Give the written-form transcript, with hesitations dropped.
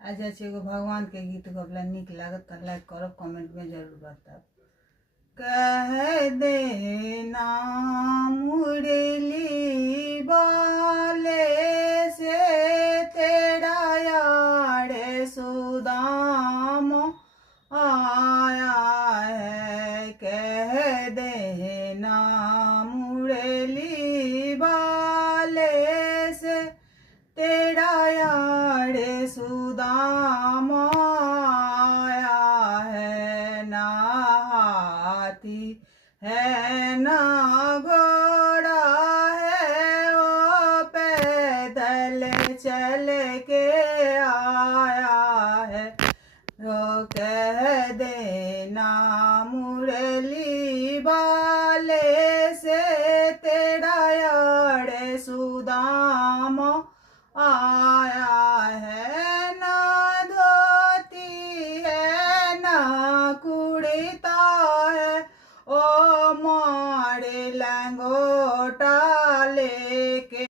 आज एगो भगवान के गीत गबला निक लागत त लाइक करब, कमेंट में जरूर बताब। कह देना मुरली वाले से तेरा यार सुदाम आया है। कह देना मुरली वाले से तेरा यार सुदाम आया है। ना हाथी है ना घोड़ा है, वो पैदल चल के आया है। वो कह देना मुरली वाले से तेरा यार सुदाम आया है। ना धोती है ना कुर्ता